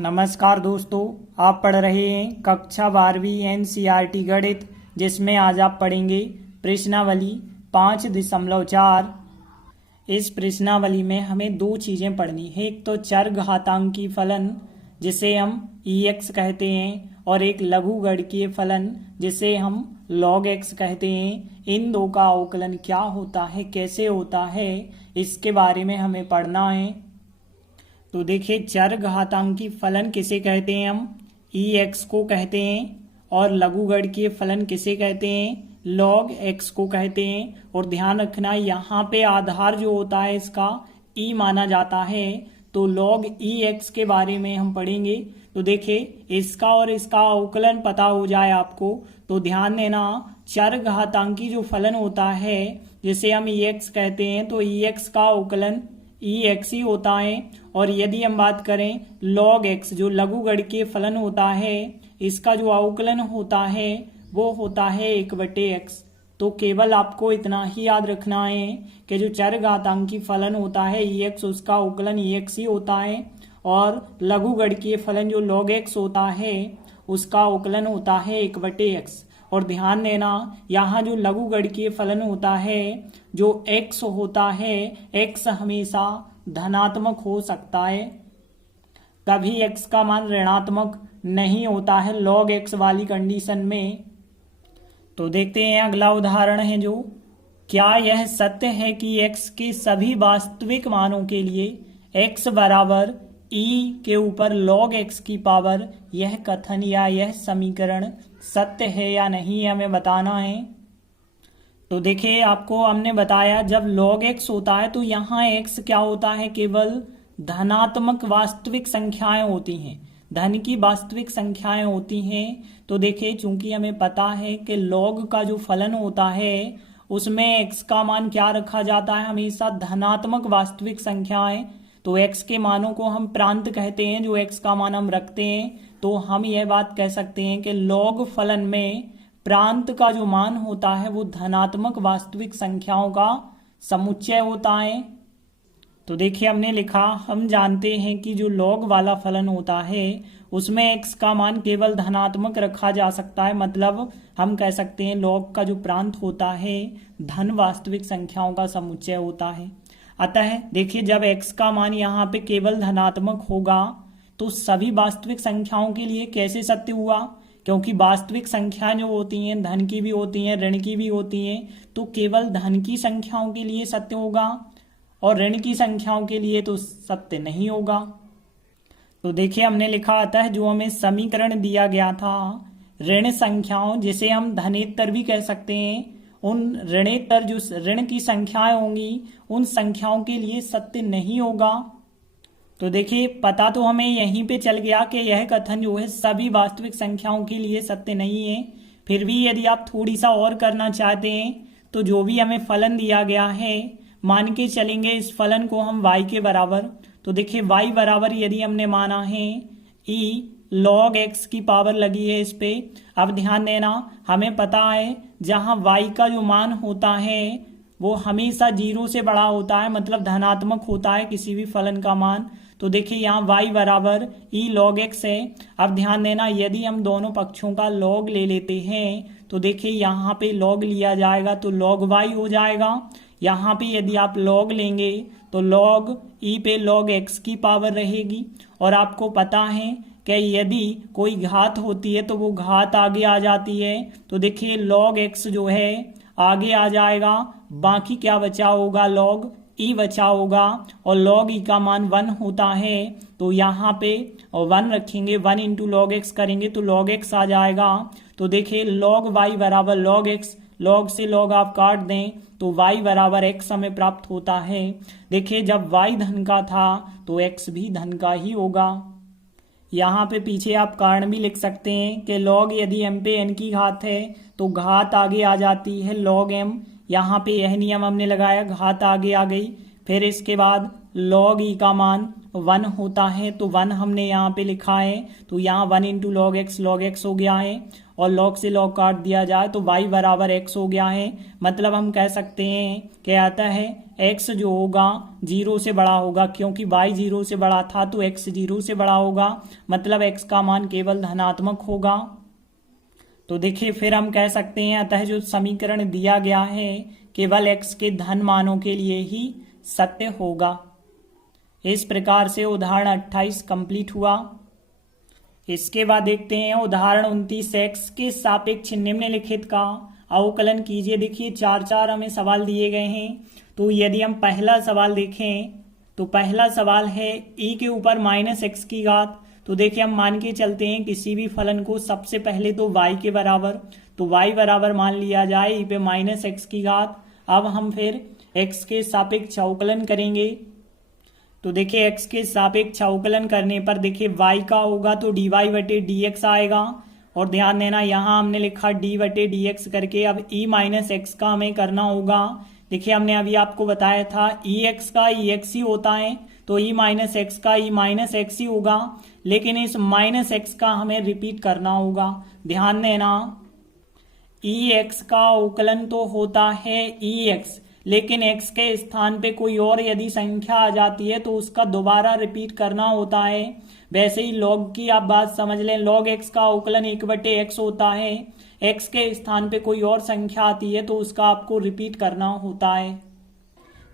नमस्कार दोस्तों, आप पढ़ रहे हैं कक्षा 12वीं एनसीईआरटी गणित, जिसमें आज आप पढ़ेंगे प्रश्नावली 5.4। इस प्रश्नावली में हमें दो चीज़ें पढ़नी है। एक तो चर घातांकी फलन जिसे हम EX कहते हैं, और एक लघुगणकीय फलन जिसे हम log x कहते हैं। इन दो का अवकलन क्या होता है, कैसे होता है, इसके बारे में हमें पढ़ना है। तो देखिए, चर घातांकी फलन किसे कहते हैं, हम EX को कहते हैं, और लघुगणकीय फलन किसे कहते हैं, log x को कहते हैं। और ध्यान रखना, यहाँ पे आधार जो होता है इसका e माना जाता है। तो log EX के बारे में हम पढ़ेंगे। तो देखिए, इसका और इसका अवकलन पता हो जाए आपको तो ध्यान देना, चर घातांकी जो फलन होता है जिसे हम EX कहते हैं, तो EX का अवकलन EX ही होता है। और यदि हम बात करें log x जो लघुगणकीय फलन होता है, इसका जो अवकलन होता है वो होता है 1/x। तो केवल आपको इतना ही याद रखना है कि जो चर घातांकी फलन होता है EX, उसका अवकलन EX ही होता है, और लघुगणकीय फलन जो log x होता है उसका अवकलन होता है 1/x। और ध्यान देना, यहाँ जो लघुगणकीय फलन होता है, जो x होता है, x हमेशा धनात्मक हो सकता है, कभी x का मान ऋणात्मक नहीं होता है log x वाली कंडीशन में। तो देखते हैं, अगला उदाहरण है जो, क्या यह सत्य है कि x के सभी वास्तविक मानों के लिए x बराबर e के ऊपर log x की पावर, यह कथन या यह समीकरण सत्य है या नहीं, हमें बताना है। तो देखिए, आपको हमने बताया जब log x होता है तो यहाँ x क्या होता है, केवल धनात्मक वास्तविक संख्याएं होती हैं, धन की वास्तविक संख्याएं होती हैं। तो देखिए, चूंकि हमें पता है कि log का जो फलन होता है उसमें x का मान क्या रखा जाता है, हमेशा धनात्मक वास्तविक संख्याएं। तो x के मानों को हम प्रांत कहते हैं, जो x का मान हम रखते हैं। तो हम यह बात कह सकते हैं कि log फलन में प्रांत का जो मान होता है वो धनात्मक वास्तविक संख्याओं का समुच्चय होता है। तो देखिए, हमने लिखा, हम जानते हैं कि जो log वाला फलन होता है उसमें x का मान केवल धनात्मक रखा जा सकता है। मतलब हम कह सकते हैं log का जो प्रांत होता है धन वास्तविक संख्याओं का समुच्चय होता है। अतः देखिए, जब x का मान यहाँ पे केवल धनात्मक होगा तो सभी वास्तविक संख्याओं के लिए कैसे सत्य हुआ, क्योंकि वास्तविक संख्याएं जो होती हैं धन की भी होती हैं, ऋण की भी होती हैं। तो केवल धन की संख्याओं के लिए सत्य होगा और ऋण की संख्याओं के लिए तो सत्य नहीं होगा। तो देखिए, हमने लिखा, अतः जो हमें समीकरण दिया गया था ऋण संख्याओं, जिसे हम धनेतर भी कह सकते हैं, उन ऋणेतर जो ऋण की संख्याएं होंगी उन संख्याओं के लिए सत्य नहीं होगा। तो देखिए, पता तो हमें यहीं पे चल गया कि यह कथन जो है सभी वास्तविक संख्याओं के लिए सत्य नहीं है। फिर भी यदि आप थोड़ी सा और करना चाहते हैं तो जो भी हमें फलन दिया गया है, मान के चलेंगे इस फलन को हम y के बराबर। तो देखिए, y बराबर यदि हमने माना है e log x की पावर लगी है इस पे। अब ध्यान देना, हमें पता है जहां y का जो मान होता है वो हमेशा 0 से बड़ा होता है, मतलब धनात्मक होता है किसी भी फलन का मान। तो देखिए, यहाँ y बराबर e log x है। अब ध्यान देना, यदि हम दोनों पक्षों का log ले लेते हैं तो देखिए यहाँ पे log लिया जाएगा तो log y हो जाएगा। यहाँ पे यदि आप log लेंगे तो log e पे log x की पावर रहेगी। और आपको पता है कि यदि कोई घात होती है तो वो घात आगे आ जाती है। तो देखिए, log x जो है आगे आ जाएगा, बाकी क्या बचा होगा, log e बचा होगा। और log e का मान 1 होता है, तो यहाँ पे 1 रखेंगे, 1 इंटू log x करेंगे तो log x आ जाएगा। तो देखिए, log y बराबर log x, log से log आप काट दें तो y बराबर x हमें प्राप्त होता है। देखिए, जब y धन का था तो x भी धन का ही होगा। यहाँ पे पीछे आप कारण भी लिख सकते हैं कि log यदि m पे n की घात है तो घात आगे आ जाती है log m। यहाँ पे यह नियम हमने लगाया, घात आगे आ गई। फिर इसके बाद log e का मान 1 होता है, तो 1 हमने यहाँ पे लिखा है, तो यहाँ 1 इंटू लॉग एक्स हो गया है, और log से log काट दिया जाए तो y बराबर x हो गया है। मतलब हम कह सकते हैं कि आता है x जो होगा 0 से बड़ा होगा, क्योंकि y 0 से बड़ा था तो x 0 से बड़ा होगा, मतलब x का मान केवल धनात्मक होगा। तो देखिए फिर हम कह सकते हैं अतः जो समीकरण दिया गया है केवल x के धन मानों के लिए ही सत्य होगा। इस प्रकार से उदाहरण 28 कंप्लीट हुआ। इसके बाद देखते हैं उदाहरण 29, x के सापेक्ष निम्नलिखित का अवकलन कीजिए। देखिए 4 हमें सवाल दिए गए हैं। तो यदि हम पहला सवाल देखें तो पहला सवाल है e के ऊपर माइनस एक्स की घात। तो देखिए हम मान के चलते हैं किसी भी फलन को सबसे पहले तो y के बराबर, तो y बराबर मान लिया जाए e पे माइनस एक्स की घात। अब हम फिर x के सापेक्ष अवकलन करेंगे। तो देखिए x के सापेक्ष अवकलन करने पर देखिए y का होगा तो dy बटे dx आएगा, और ध्यान देना यहाँ हमने लिखा d बटे dx करके। अब e माइनस एक्स का हमें करना होगा। देखिए हमने अभी आपको बताया था ex का ex ही होता है, तो e माइनस एक्स का e माइनस एक्स ही होगा, लेकिन इस माइनस एक्स का हमें रिपीट करना होगा। ध्यान देना ex का अवकलन तो होता है ex, लेकिन x के स्थान पे कोई और यदि संख्या आ जाती है तो उसका दोबारा रिपीट करना होता है। वैसे ही log की आप बात समझ लें, log x का अवकलन 1/x होता है, x के स्थान पे कोई और संख्या आती है तो उसका आपको रिपीट करना होता है।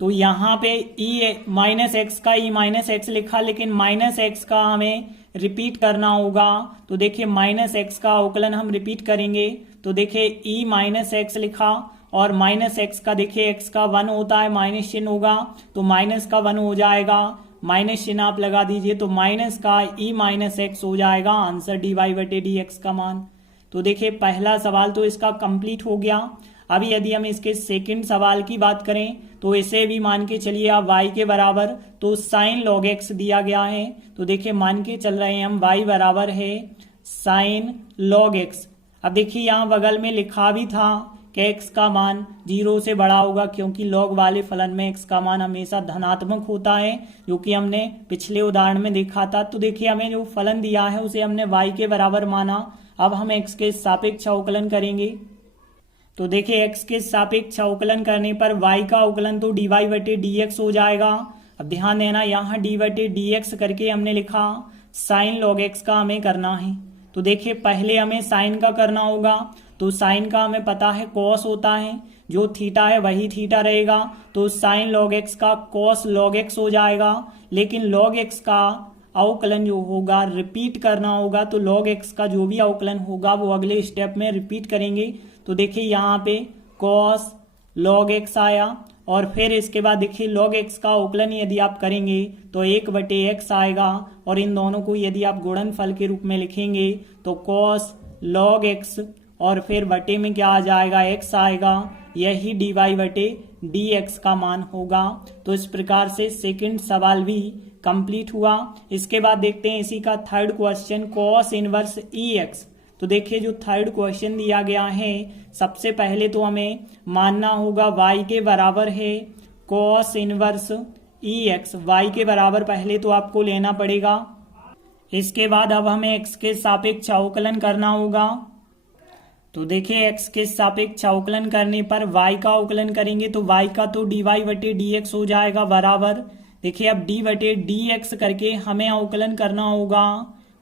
तो यहाँ पे e माइनस एक्स का e माइनस एक्स लिखा, लेकिन माइनस एक्स का हमें रिपीट करना होगा। तो देखिए माइनस एक्स का अवकलन हम रिपीट करेंगे। तो देखिए e माइनस एक्स लिखा, और माइनस एक्स का देखिए x का 1 होता है, माइनस चिन्ह होगा तो माइनस का 1 हो जाएगा, माइनस चिन्ह आप लगा दीजिए तो माइनस का e माइनस एक्स हो जाएगा आंसर dy बटे dx का मान। तो देखिए पहला सवाल तो इसका कंप्लीट हो गया। अब यदि हम इसके सेकंड सवाल की बात करें तो इसे भी मान के चलिए आप y के बराबर, तो साइन log x दिया गया है। तो देखिए मान के चल रहे हैं हम y बराबर है साइन log x। अब देखिए यहाँ बगल में लिखा भी था कि x का मान 0 से बड़ा होगा, क्योंकि log वाले फलन में x का मान हमेशा धनात्मक होता है, जो कि हमने पिछले उदाहरण में देखा था। तो देखिए हमें जो फलन दिया है उसे हमने y के बराबर माना। अब हम x के सापेक्ष अवकलन करेंगे। तो देखिए x के सापेक्ष अवकलन करने पर y का अवकलन तो dy बटे dx हो जाएगा। अब ध्यान देना यहाँ d बटे dx करके हमने लिखा, साइन log x का हमें करना है। तो देखिए पहले हमें साइन का करना होगा, तो साइन का हमें पता है कॉस होता है, जो थीटा है वही थीटा रहेगा, तो साइन log x का कॉस log x हो जाएगा। लेकिन log x का अवकलन जो होगा रिपीट करना होगा, तो log x का जो भी अवकलन होगा वो अगले स्टेप में रिपीट करेंगे। तो देखिए यहाँ पे cos log x आया, और फिर इसके बाद देखिए log x का अवकलन यदि आप करेंगे तो 1/x आएगा, और इन दोनों को यदि आप गुणनफल के रूप में लिखेंगे तो cos log x और फिर बटे में क्या आ जाएगा x आएगा, यही dy बटे dx का मान होगा। तो इस प्रकार से सेकंड सवाल भी कंप्लीट हुआ। इसके बाद देखते हैं इसी का third question cos inverse ex। तो देखिए जो थर्ड क्वेश्चन दिया गया है, सबसे पहले तो हमें मानना होगा y के बराबर है cos इनवर्स ex, y के बराबर पहले तो आपको लेना पड़ेगा। इसके बाद अब हमें x के सापेक्ष अवकलन करना होगा। तो देखिए x के सापेक्ष अवकलन करने पर y का अवकलन करेंगे तो y का तो dy बटे dx हो जाएगा बराबर। देखिए अब d बटे dx करके हमें अवकलन करना होगा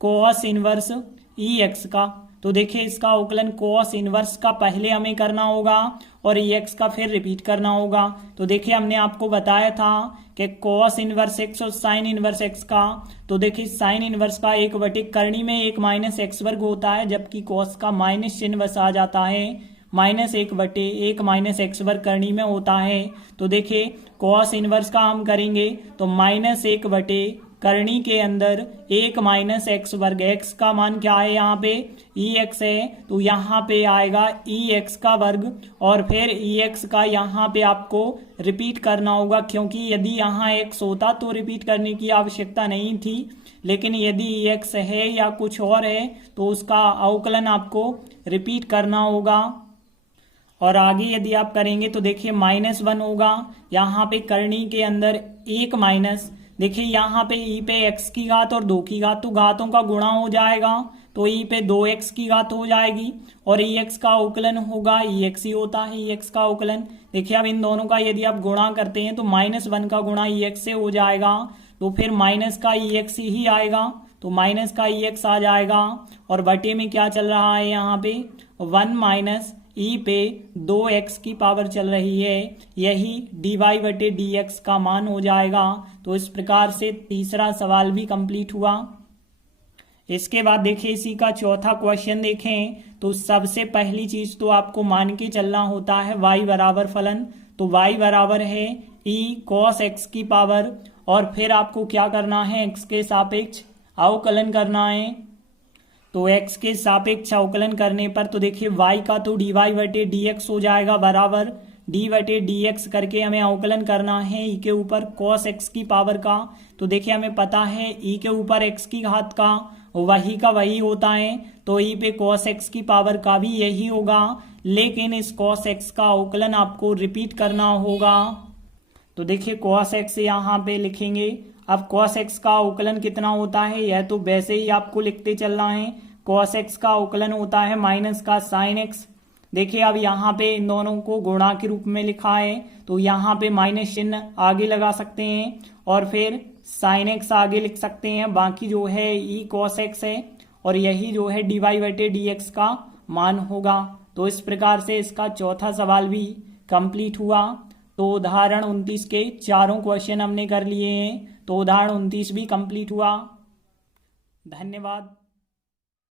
cos इनवर्स ex का। तो देखिए इसका अवकलन cos इनवर्स का पहले हमें करना होगा और ex का फिर रिपीट करना होगा। तो देखिए हमने आपको बताया था कि cos इनवर्स x और साइन इनवर्स x का, तो देखिए साइन इनवर्स का 1/करणी में 1 माइनस एक्स वर्ग होता है, जबकि cos का माइनस चिन्ह बस आ जाता है, -1/1 माइनस एक्स वर्ग करणी में होता है। तो देखिए cos इनवर्स का हम करेंगे तो -1/करणी के अंदर 1 माइनस एक्स वर्ग, x का मान क्या है यहाँ पे ex है, तो यहाँ पे आएगा ex का वर्ग, और फिर ex का यहाँ पे आपको रिपीट करना होगा, क्योंकि यदि यहाँ x होता तो रिपीट करने की आवश्यकता नहीं थी, लेकिन यदि ex है या कुछ और है तो उसका अवकलन आपको रिपीट करना होगा। और आगे यदि आप करेंगे तो देखिए -1 होगा, यहाँ पे करनी के अंदर एक माइनस, देखिए यहाँ पे ई पे x की घात और 2 की घात, तो घातों का गुणा हो जाएगा, तो ई पे 2x की घात हो जाएगी और ex का उकलन होगा, ex ही होता है ex का उकलन। देखिए अब इन दोनों का यदि आप गुणा करते हैं तो -1 का गुणा ex से हो जाएगा, तो फिर माइनस का ex ही आएगा, तो माइनस का ex आ जाएगा और बटे में क्या चल रहा है यहाँ पे 1 माइनस ई पे 2x की पावर चल रही है, यही dy बटे dx का मान हो जाएगा। तो इस प्रकार से तीसरा सवाल भी कंप्लीट हुआ। इसके बाद देखिए इसी का चौथा क्वेश्चन देखें तो सबसे पहली चीज तो आपको मान के चलना होता है y बराबर फलन, तो y बराबर है e cos x की पावर और फिर आपको क्या करना है x के सापेक्ष अवकलन करना है, तो x के सापेक्ष अवकलन करने पर तो देखिए y का तो dy बटे dx हो जाएगा बराबर d बटे dx करके हमें अवकलन करना है e के ऊपर cos x की पावर का, तो देखिए हमें पता है e के ऊपर x की घात का वही का वही होता है, तो e पे cos x की पावर का भी यही होगा, लेकिन इस cos x का अवकलन आपको रिपीट करना होगा। तो देखिए cos x यहाँ पे लिखेंगे, अब cos x का अवकलन कितना होता है यह तो वैसे ही आपको लिखते चलना है, cos x का अवकलन होता है माइनस का sin x। देखिए अब यहाँ पे इन दोनों को गुणा के रूप में लिखा है, तो यहाँ पे माइनस चिन्ह आगे लगा सकते हैं और फिर sin x आगे लिख सकते हैं, बाकी जो है e cos x है और यही जो है dy बटे dx का मान होगा। तो इस प्रकार से इसका चौथा सवाल भी कंप्लीट हुआ। तो उदाहरण 29 के चारों क्वेश्चन हमने कर लिए हैं, तो उदाहरण 29 भी कंप्लीट हुआ। धन्यवाद।